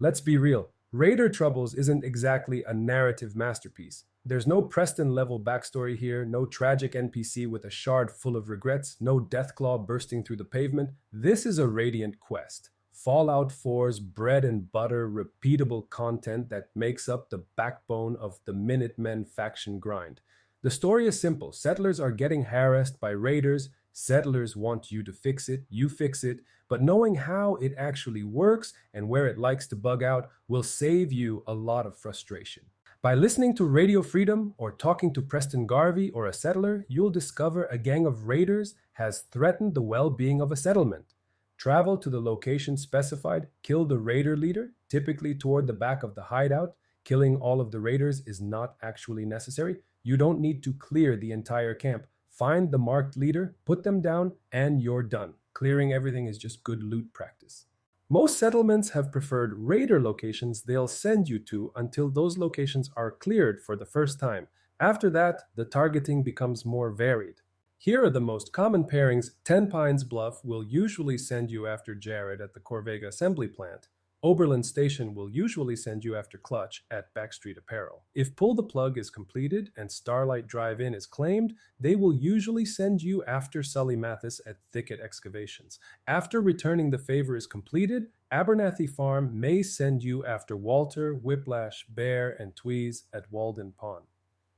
Let's be real, Raider Troubles isn't exactly a narrative masterpiece. There's no Preston level backstory here, no tragic NPC with a shard full of regrets, no Deathclaw bursting through the pavement. This is a Radiant quest. Fallout 4's bread and butter, repeatable content that makes up the backbone of the Minutemen faction grind. The story is simple. Settlers are getting harassed by raiders. Settlers want you to fix it, you fix it, but knowing how it actually works and where it likes to bug out will save you a lot of frustration. By listening to Radio Freedom or talking to Preston Garvey or a settler, you'll discover a gang of raiders has threatened the well-being of a settlement. Travel to the location specified, kill the raider leader, typically toward the back of the hideout. Killing all of the raiders is not actually necessary. You don't need to clear the entire camp. Find the marked leader, put them down, and you're done. Clearing everything is just good loot practice. Most settlements have preferred raider locations they'll send you to until those locations are cleared for the first time. After that, the targeting becomes more varied. Here are the most common pairings. 10 Pines Bluff will usually send you after Jared at the Corvega assembly plant. Oberlin Station will usually send you after Clutch at Backstreet Apparel. If Pull the Plug is completed and Starlight Drive-In is claimed, they will usually send you after Sully Mathis at Thicket Excavations. After Returning the Favor is completed, Abernathy Farm may send you after Walter, Whiplash, Bear, and Tweez at Walden Pond.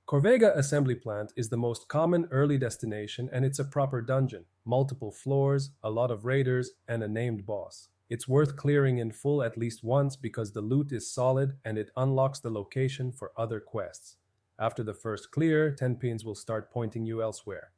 Corvega Assembly Plant is the most common early destination, and it's a proper dungeon. Multiple floors, a lot of raiders, and a named boss. It's worth clearing in full at least once because the loot is solid and it unlocks the location for other quests. After the first clear, 10 pins will start pointing you elsewhere.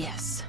Yes.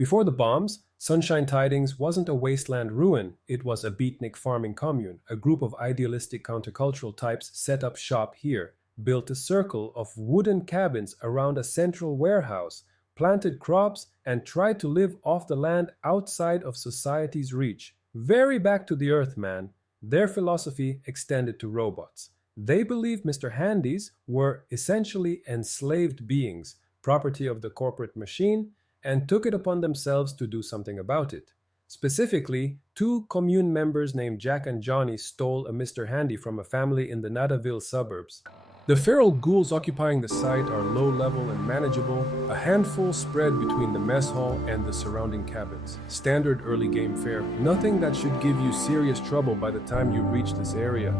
Before the bombs, Sunshine Tidings wasn't a wasteland ruin, it was a Beatnik farming commune. A group of idealistic countercultural types set up shop here, built a circle of wooden cabins around a central warehouse, planted crops, and tried to live off the land outside of society's reach. Very back to the earth, man. Their philosophy extended to robots. They believed Mr. Handys were essentially enslaved beings, property of the corporate machine, and took it upon themselves to do something about it. Specifically, two Commune members named Jack and Johnny stole a Mr. Handy from a family in the Nadaville suburbs. The feral ghouls occupying the site are low-level and manageable, a handful spread between the mess hall and the surrounding cabins. Standard early game fare, nothing that should give you serious trouble by the time you reach this area.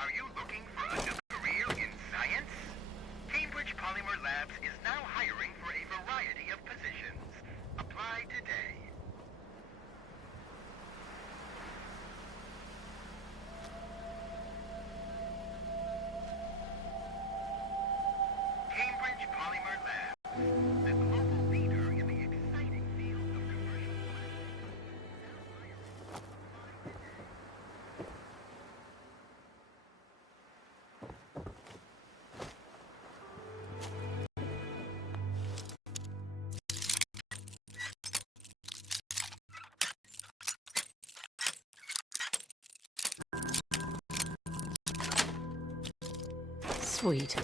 Are you looking for a new career in science? Cambridge Polymer Labs is now hiring for a variety of positions. Apply today. Cambridge Polymer Labs, the global leader in the exciting field of commercial Sweet.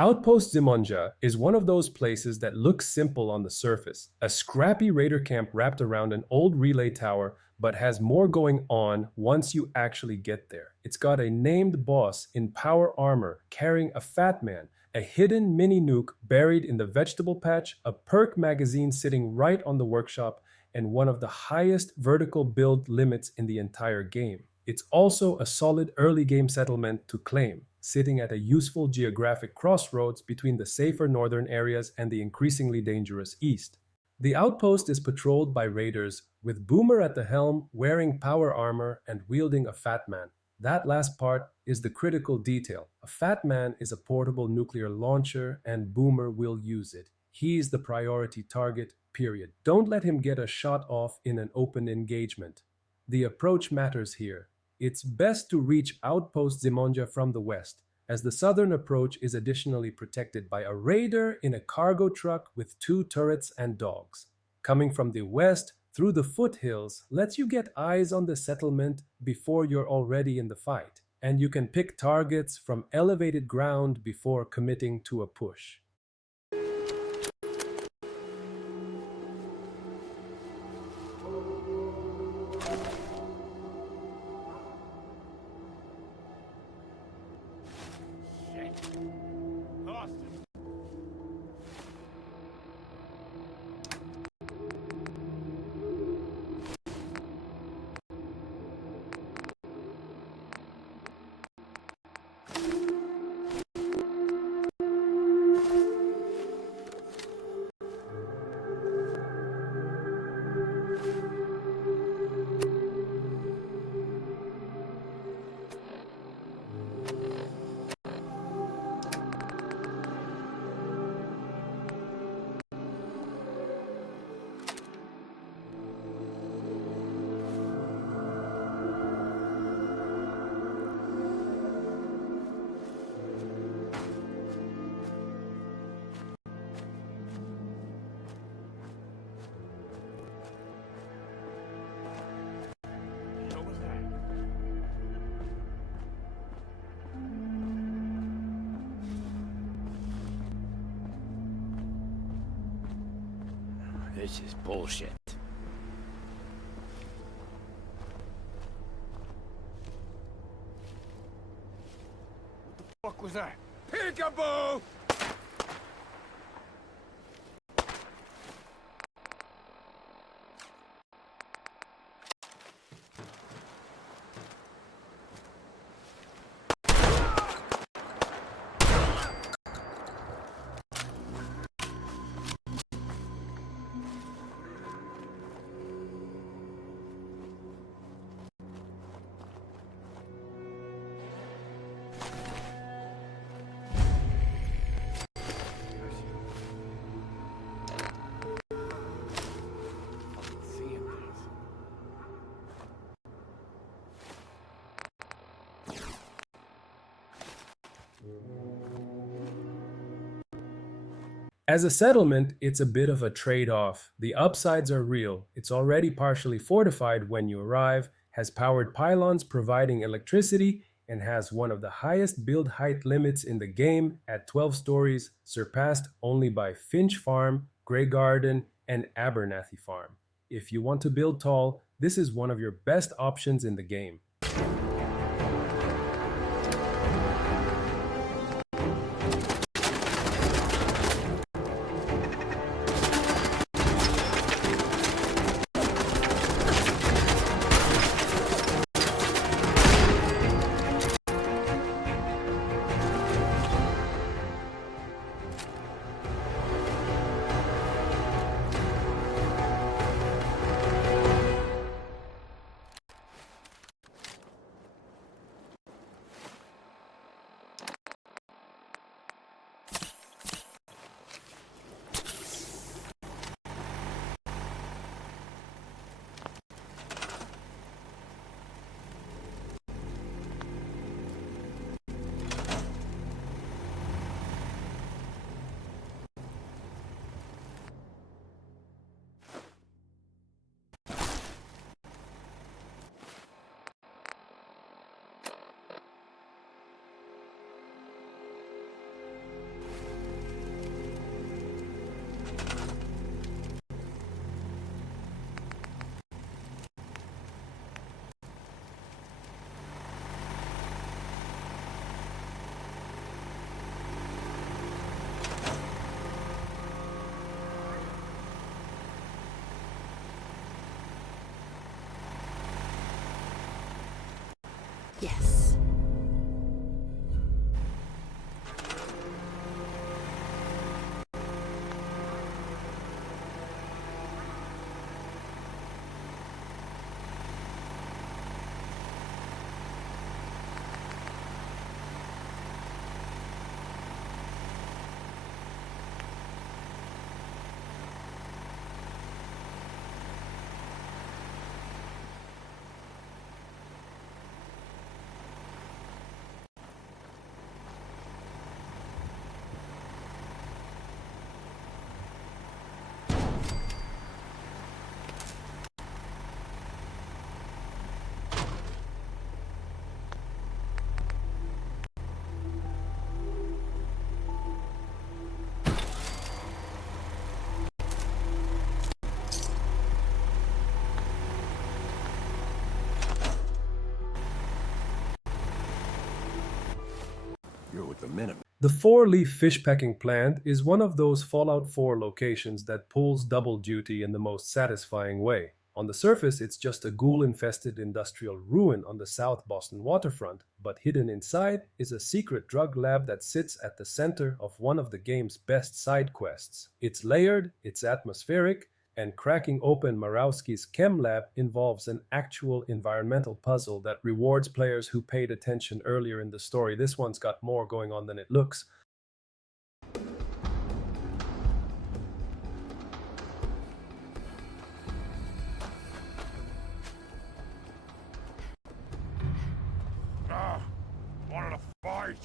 Outpost Zimonja is one of those places that looks simple on the surface, a scrappy raider camp wrapped around an old relay tower, but has more going on once you actually get there. It's got a named boss in power armor carrying a fat man, a hidden mini nuke buried in the vegetable patch, a perk magazine sitting right on the workshop, and one of the highest vertical build limits in the entire game. It's also a solid early game settlement to claim, sitting at a useful geographic crossroads between the safer northern areas and the increasingly dangerous east. The outpost is patrolled by raiders, with Boomer at the helm, wearing power armor and wielding a fat man. That last part is the critical detail. A fat man is a portable nuclear launcher, and Boomer will use it. He's the priority target, period. Don't let him get a shot off in an open engagement. The approach matters here. It's best to reach Outpost Zimonja from the west, as the southern approach is additionally protected by a raider in a cargo truck with 2 turrets and dogs. Coming from the west through the foothills lets you get eyes on the settlement before you're already in the fight, and you can pick targets from elevated ground before committing to a push. This is bullshit. What the fuck was that? Peekaboo! As a settlement, it's a bit of a trade-off. The upsides are real. It's already partially fortified when you arrive, has powered pylons providing electricity, and has one of the highest build height limits in the game at 12 stories, surpassed only by Finch Farm, Grey Garden, and Abernathy Farm. If you want to build tall, this is one of your best options in the game. The four-leaf fishpacking plant is one of those Fallout 4 locations that pulls double duty in the most satisfying way. On the surface, it's just a ghoul-infested industrial ruin on the South Boston waterfront, but hidden inside is a secret drug lab that sits at the center of one of the game's best side quests. It's layered, it's atmospheric, and cracking open Marowski's Chem lab involves an actual environmental puzzle that rewards players who paid attention earlier in the story. This one's got more going on than it looks. Wanted to fight.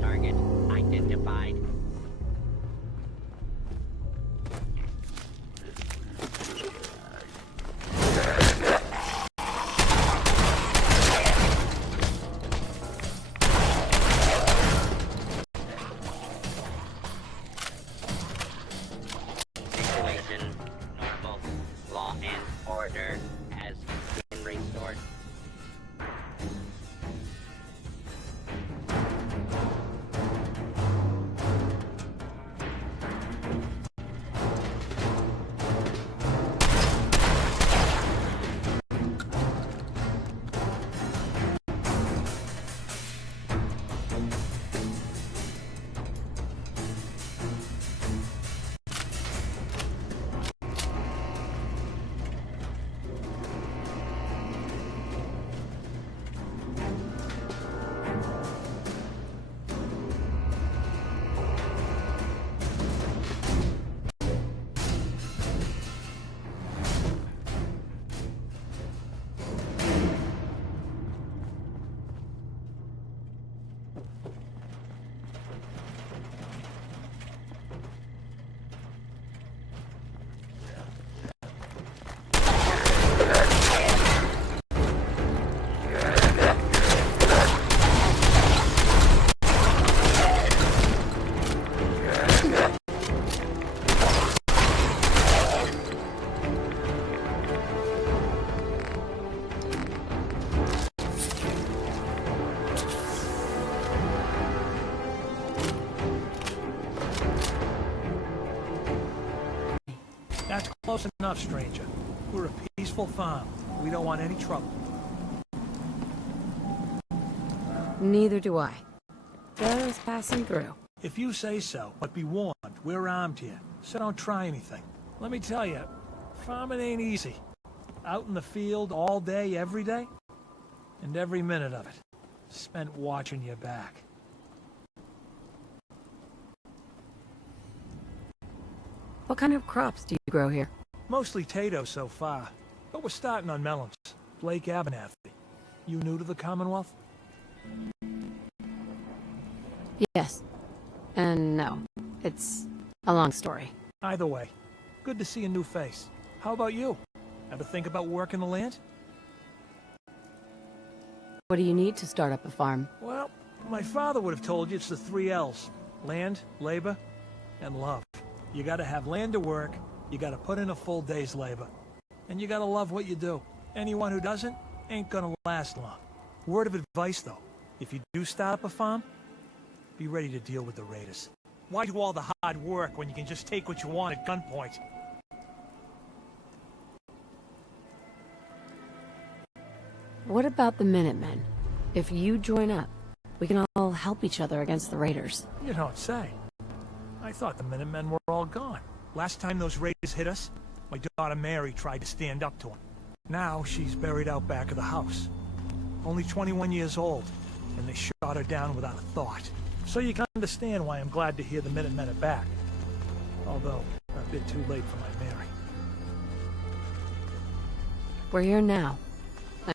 Target identified. Situation normal. Law and order has been restored. That's close enough, stranger. We're a peaceful farm. We don't want any trouble. Neither do I. Just passing through. If you say so, but be warned, we're armed here, so don't try anything. Let me tell you, farming ain't easy. Out in the field all day, every day, and every minute of it spent watching your back. What kind of crops do you grow here? Mostly Tato so far, but we're starting on melons. Lake Abernathy. You new to the Commonwealth? Yes. And no. It's a long story. Either way, good to see a new face. How about you? Ever think about working the land? What do you need to start up a farm? Well, my father would have told you it's the 3 L's. Land, labor, and love. You gotta have land to work, you gotta put in a full day's labor, and you gotta love what you do. Anyone who doesn't ain't gonna last long. Word of advice though, if you do start up a farm, be ready to deal with the raiders. Why do all the hard work when you can just take what you want at gunpoint? What about the Minutemen? If you join up, we can all help each other against the raiders. You don't say. I thought the Minutemen were all gone. Last time those raiders hit us, my daughter Mary tried to stand up to them. Now she's buried out back of the house. Only 21 years old, and they shot her down without a thought. So you can understand why I'm glad to hear the Minutemen are back. Although, a bit too late for my Mary. We're here now.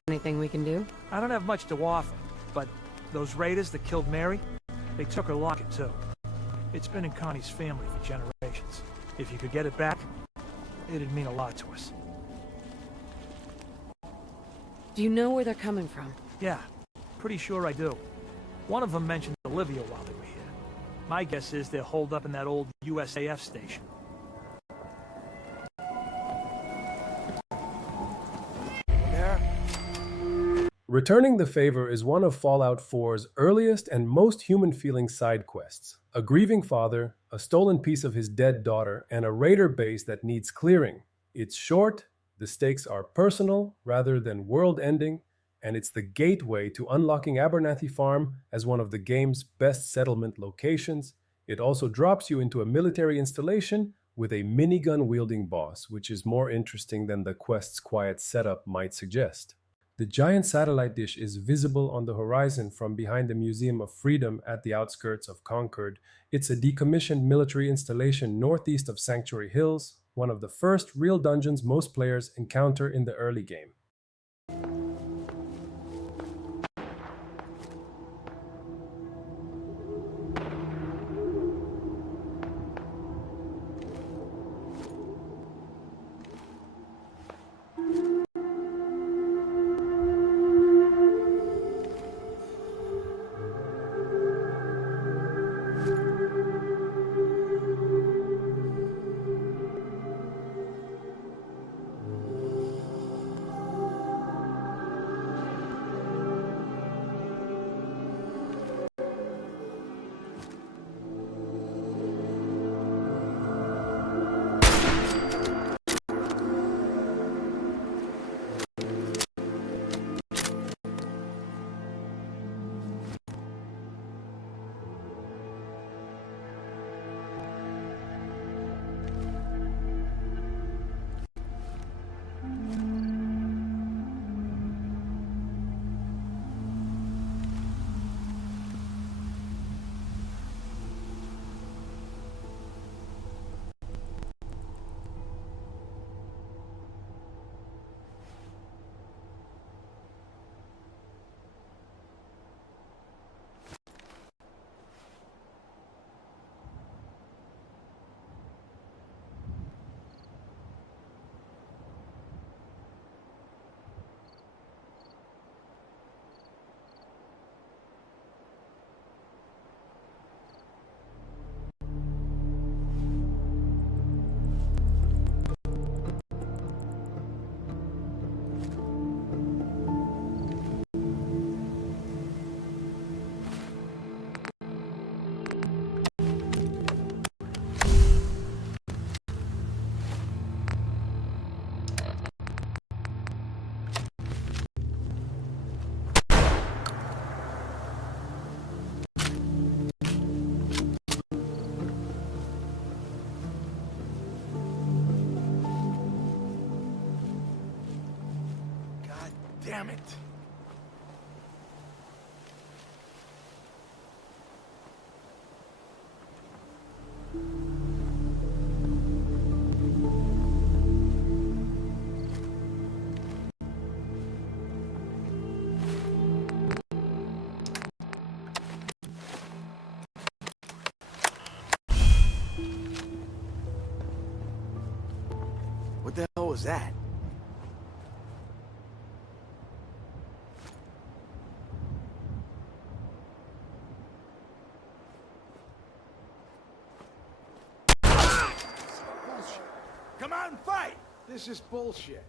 Anything we can do? I don't have much to offer, but those raiders that killed Mary, they took her locket too. It's been in Connie's family for generations. If you could get it back, it'd mean a lot to us. Do you know where they're coming from? Yeah, pretty sure I do. One of them mentioned Olivia while they were here. My guess is they're holed up in that old USAF station. There? Returning the Favor is one of Fallout 4's earliest and most human-feeling side quests. A grieving father, a stolen piece of his dead daughter, and a raider base that needs clearing. It's short, the stakes are personal rather than world-ending, and it's the gateway to unlocking Abernathy Farm as one of the game's best settlement locations. It also drops you into a military installation with a minigun-wielding boss, which is more interesting than the quest's quiet setup might suggest. The giant satellite dish is visible on the horizon from behind the Museum of Freedom at the outskirts of Concord. It's a decommissioned military installation northeast of Sanctuary Hills, one of the first real dungeons most players encounter in the early game. Damn it! What the hell was that? Come out and fight! This is bullshit.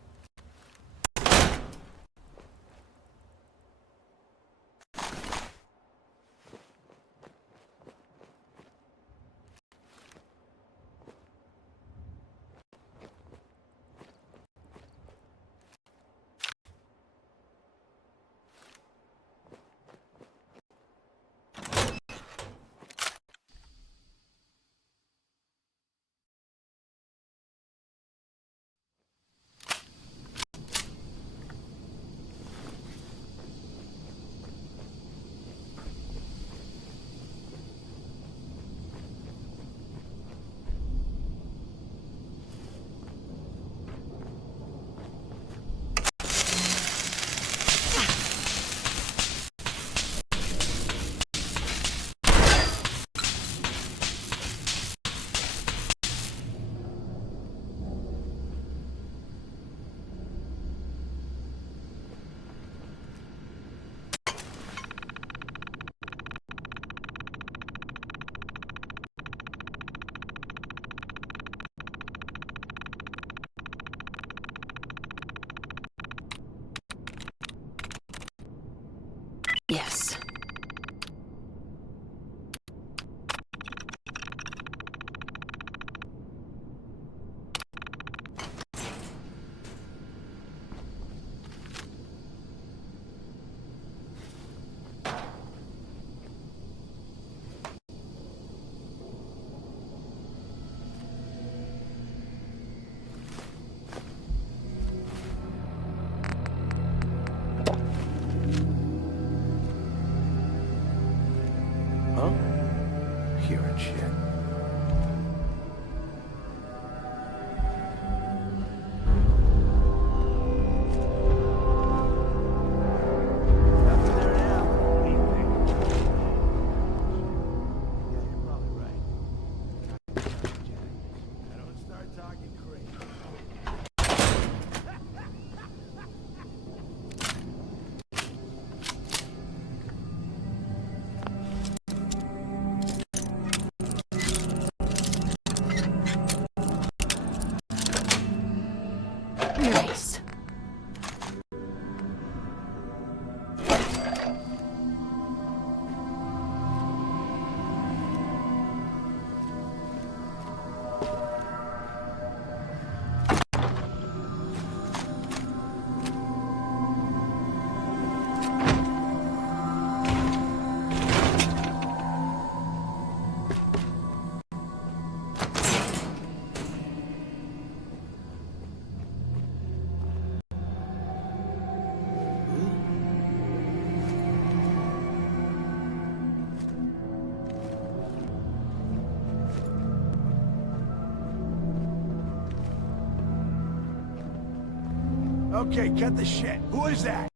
Okay, cut the shit. Who is that?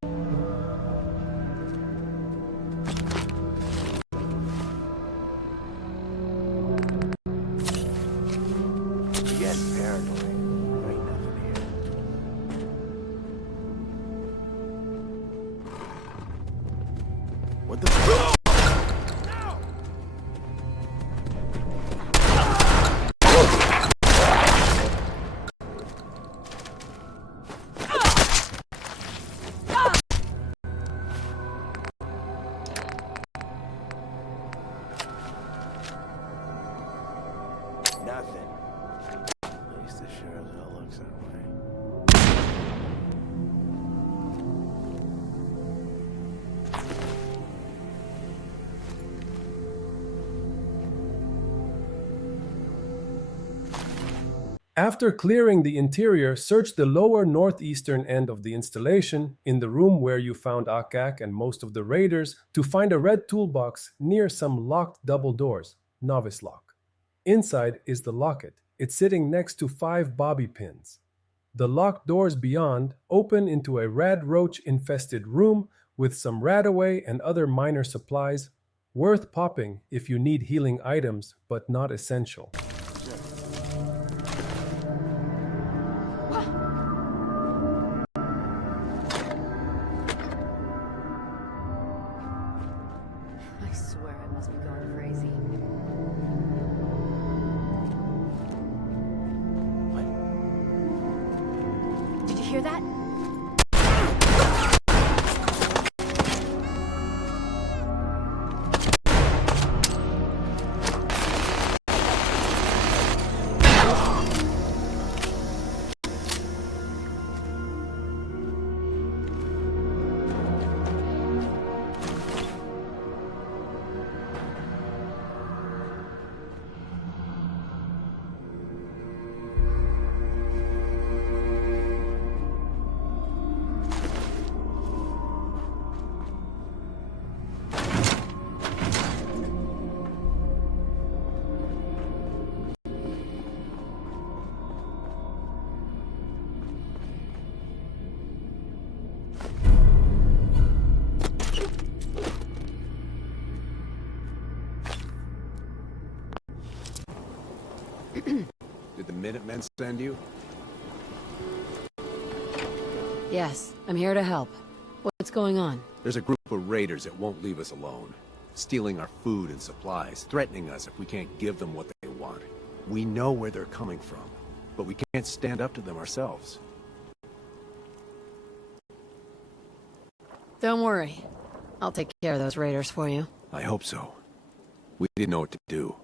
You're getting paranoid. There ain't nothing here. What the fuck? Nothing. At least it sure as hell looks that way. After clearing the interior, search the lower northeastern end of the installation, in the room where you found Akak and most of the raiders, to find a red toolbox near some locked double doors, novice lock. Inside is the Locket. It's sitting next to 5 bobby pins. The locked doors beyond open into a rad roach-infested room with some radaway and other minor supplies, worth popping if you need healing items, but not essential. I swear I must be going crazy. What? Did you hear that? Did the Minutemen send you? Yes, I'm here to help. What's going on? There's a group of raiders that won't leave us alone. Stealing our food and supplies, threatening us if we can't give them what they want. We know where they're coming from, but we can't stand up to them ourselves. Don't worry. I'll take care of those raiders for you. I hope so. We didn't know what to do.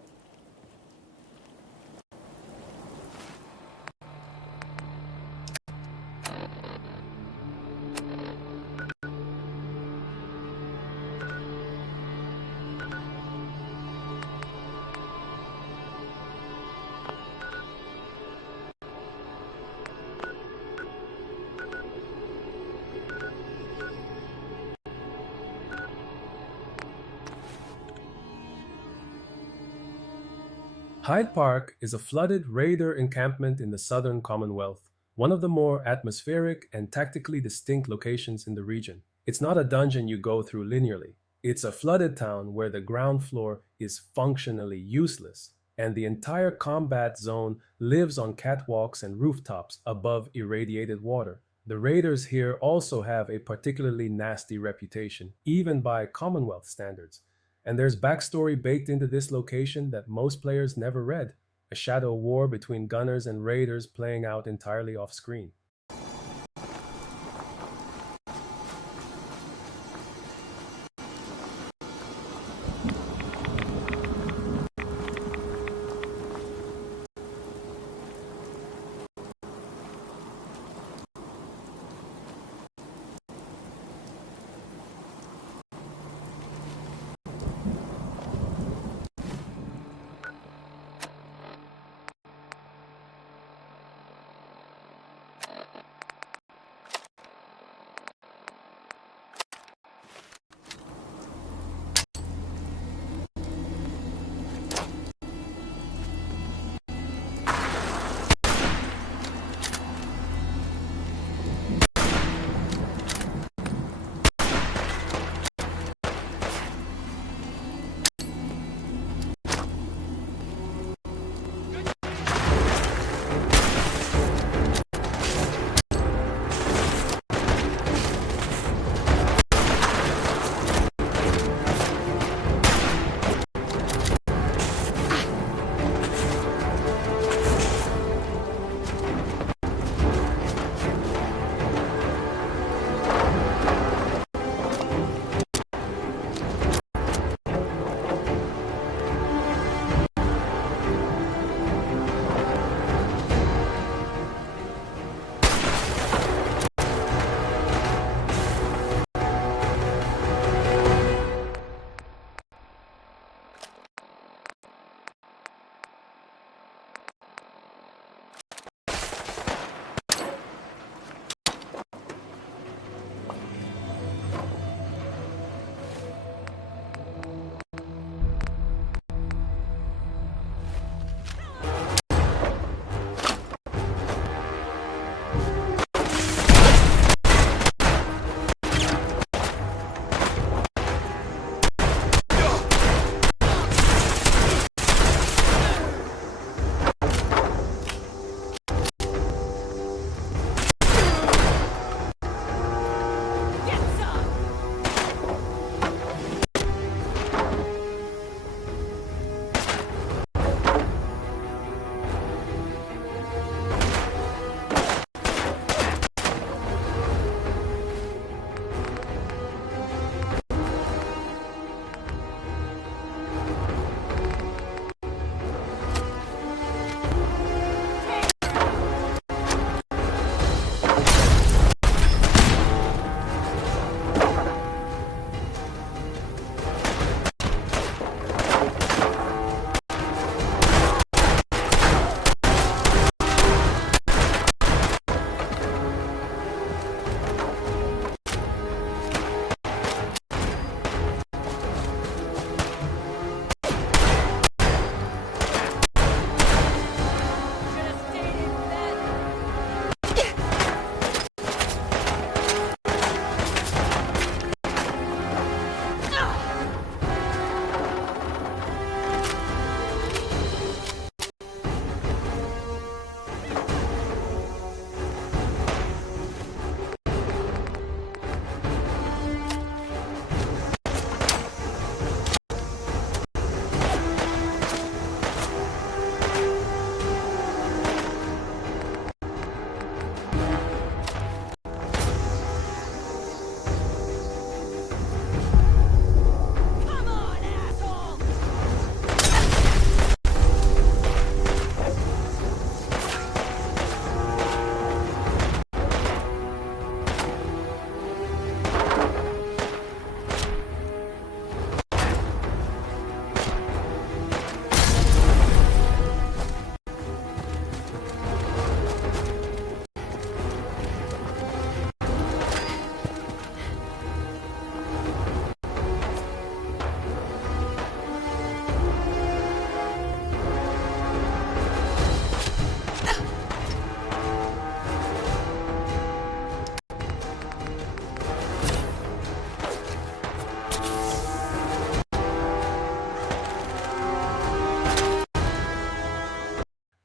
Hyde Park is a flooded raider encampment in the southern Commonwealth, one of the more atmospheric and tactically distinct locations in the region. It's not a dungeon you go through linearly. It's a flooded town where the ground floor is functionally useless, and the entire combat zone lives on catwalks and rooftops above irradiated water. The raiders here also have a particularly nasty reputation, even by Commonwealth standards. And there's backstory baked into this location that most players never read, a shadow war between gunners and raiders playing out entirely off screen.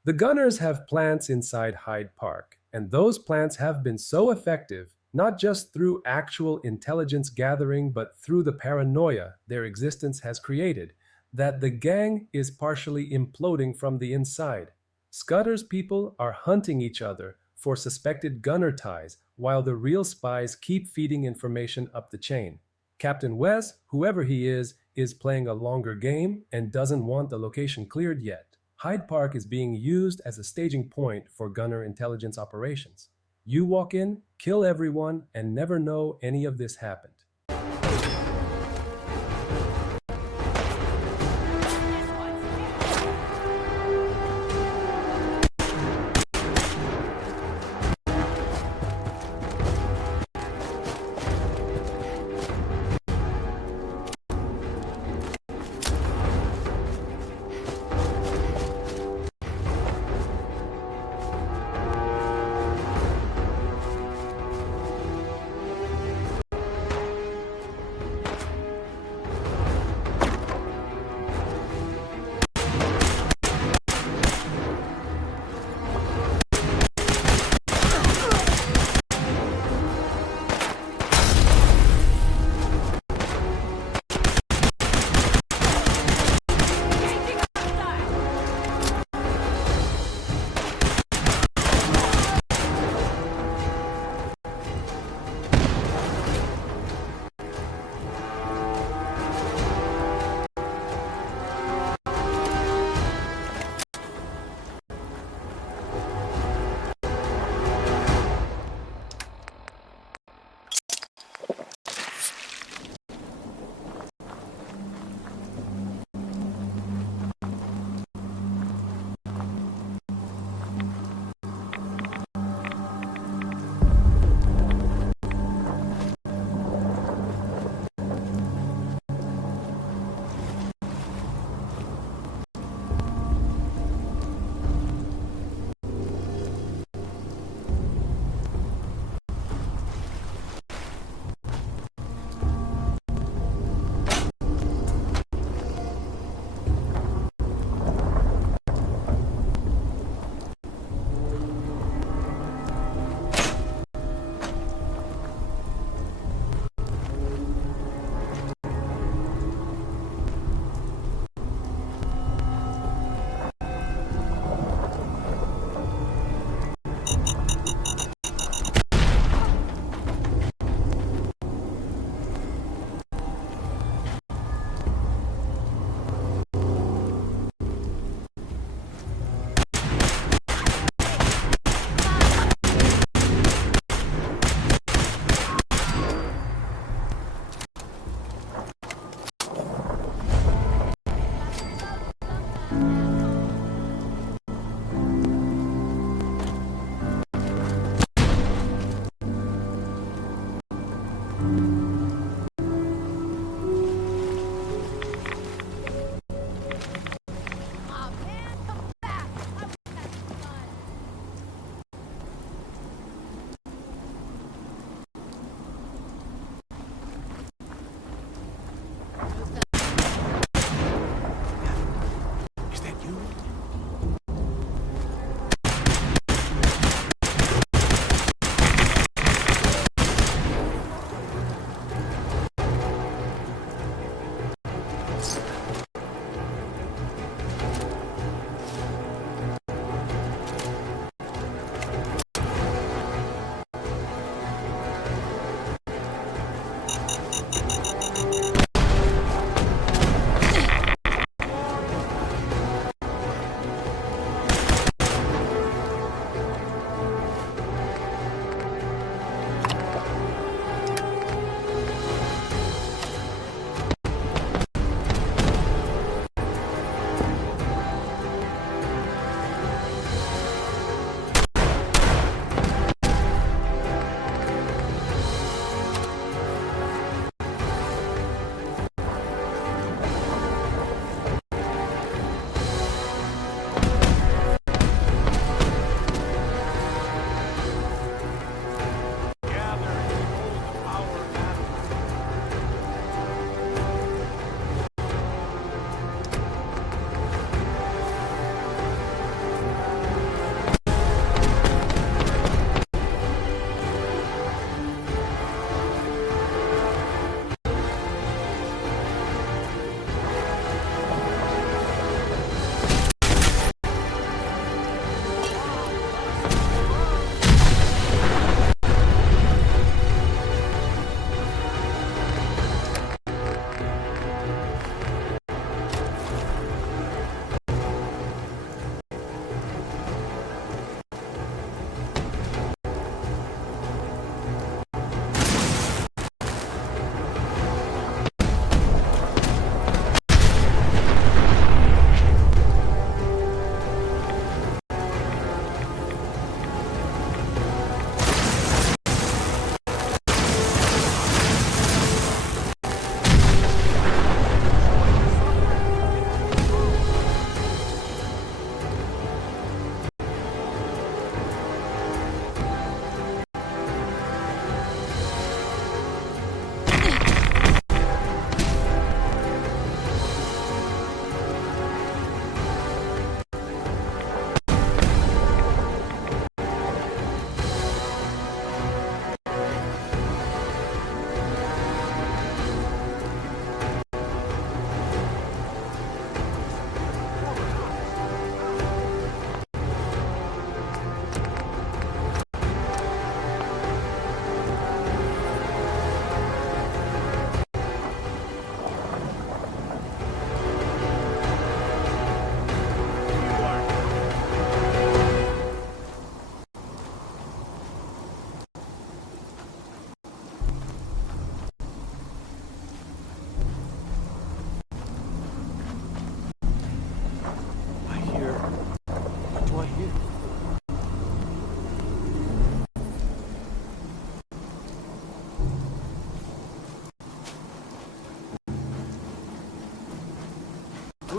The gunners have plants inside Hyde Park, and those plants have been so effective, not just through actual intelligence gathering, but through the paranoia their existence has created, that the gang is partially imploding from the inside. Scutter's people are hunting each other for suspected gunner ties, while the real spies keep feeding information up the chain. Captain Wes, whoever he is playing a longer game and doesn't want the location cleared yet. Hyde Park is being used as a staging point for gunner intelligence operations. You walk in, kill everyone, and never know any of this happened.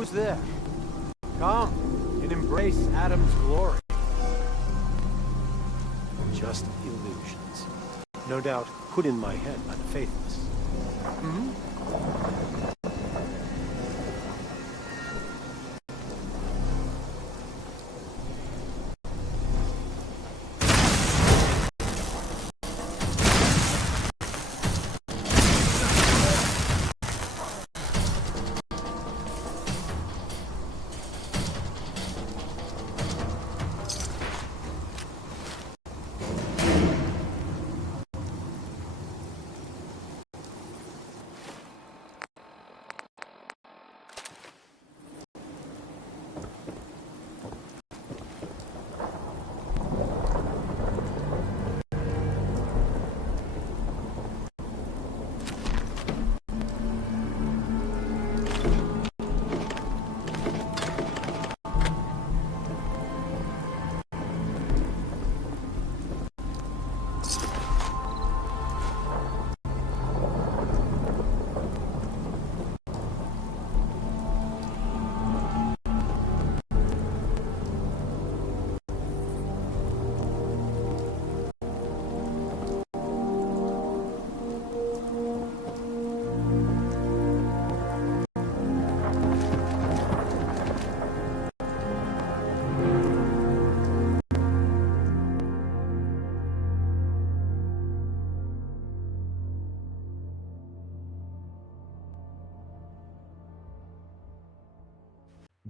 Who's there? Come and embrace Adam's glory. Just illusions. No doubt put in my head by the faithless.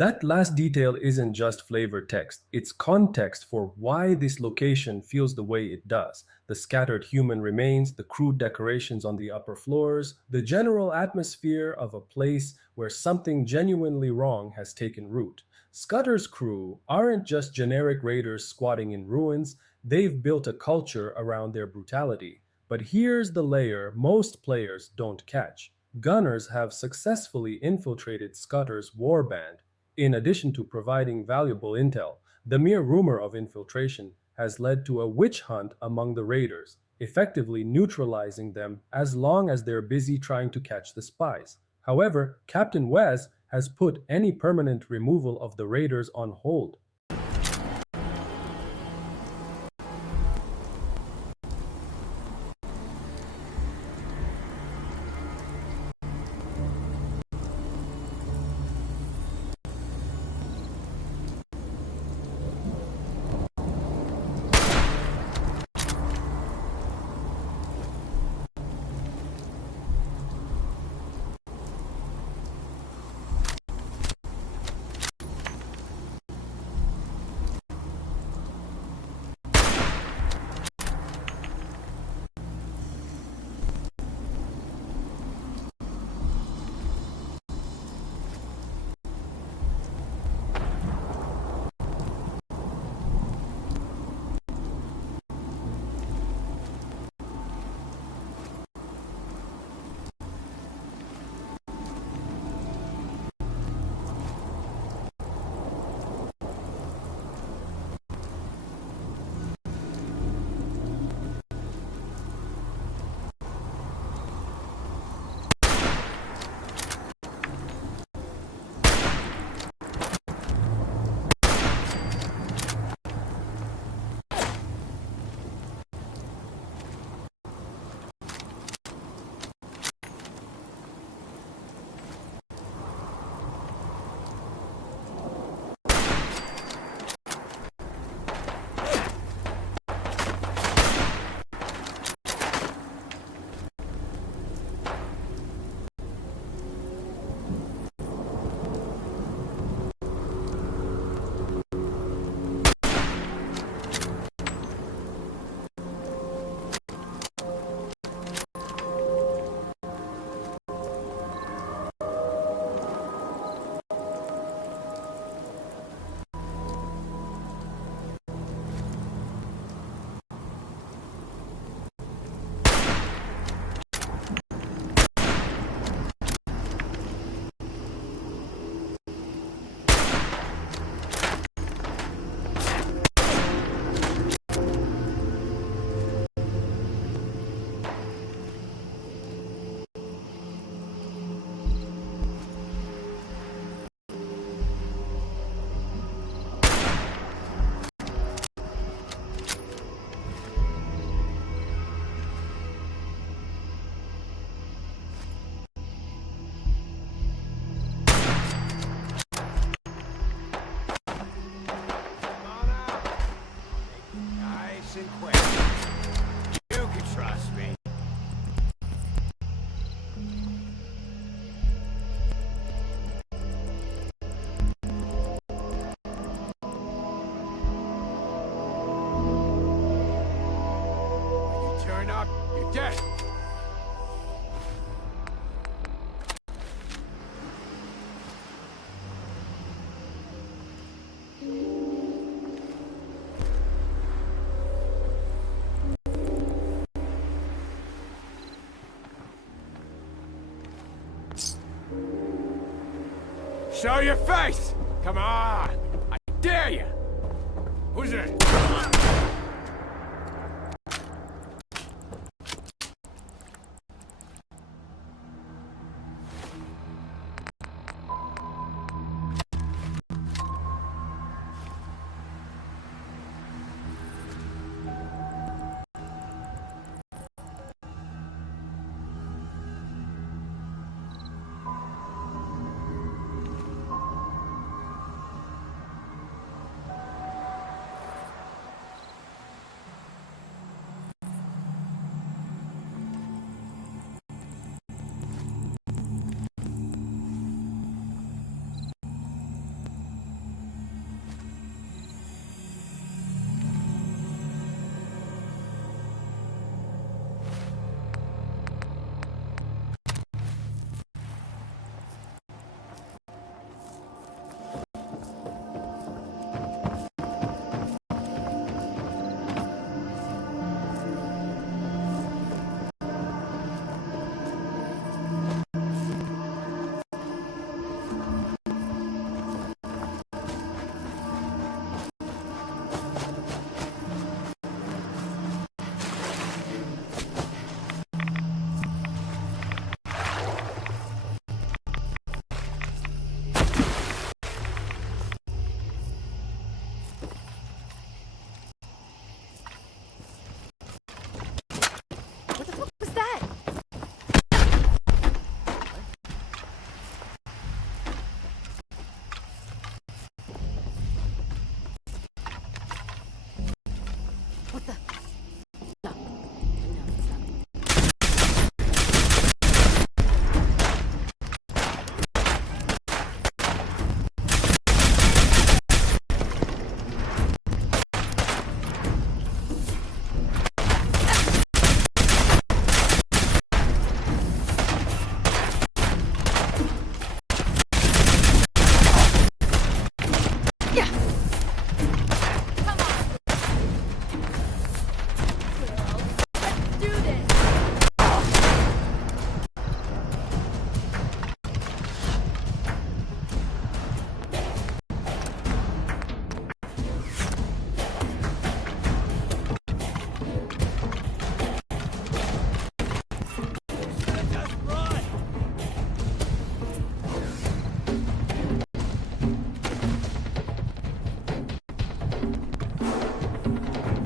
That last detail isn't just flavor text, it's context for why this location feels the way it does. The scattered human remains, the crude decorations on the upper floors, the general atmosphere of a place where something genuinely wrong has taken root. Scutter's crew aren't just generic raiders squatting in ruins, they've built a culture around their brutality. But here's the layer most players don't catch. Gunners have successfully infiltrated Scutter's warband. In addition to providing valuable intel, the mere rumor of infiltration has led to a witch hunt among the raiders, effectively neutralizing them as long as they're busy trying to catch the spies. However, Captain Wes has put any permanent removal of the raiders on hold. Turn up, you're dead. Show your face! Come on! I dare you! Who's it?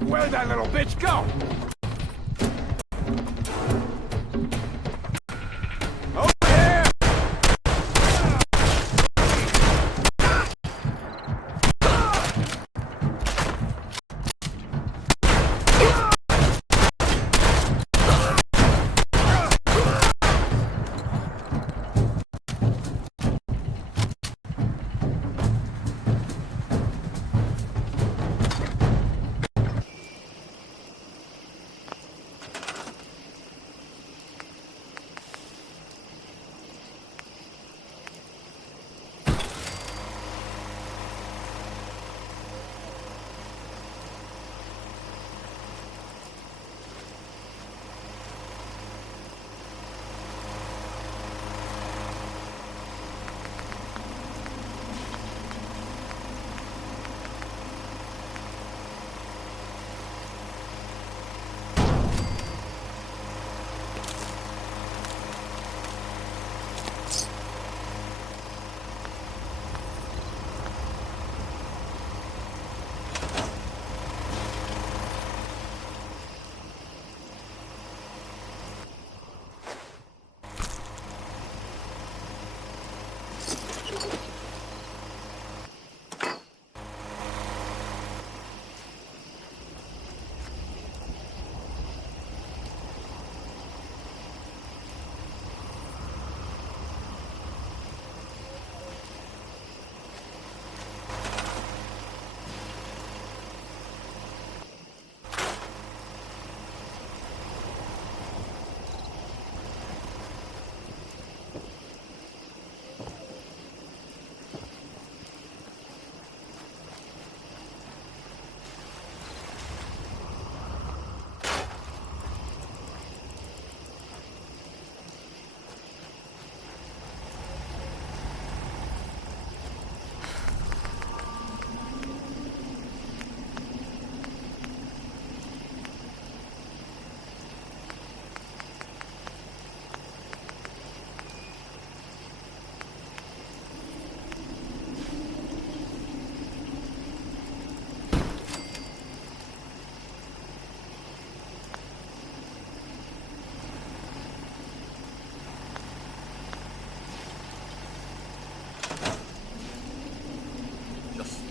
Where'd that little bitch go? Oh, yeah!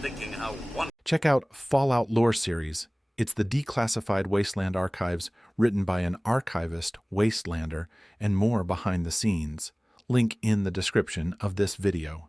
thinking how one. Check out Fallout Lore Series. It's the declassified Wasteland archives written by an archivist, Wastelander, and more behind the scenes. Link in the description of this video.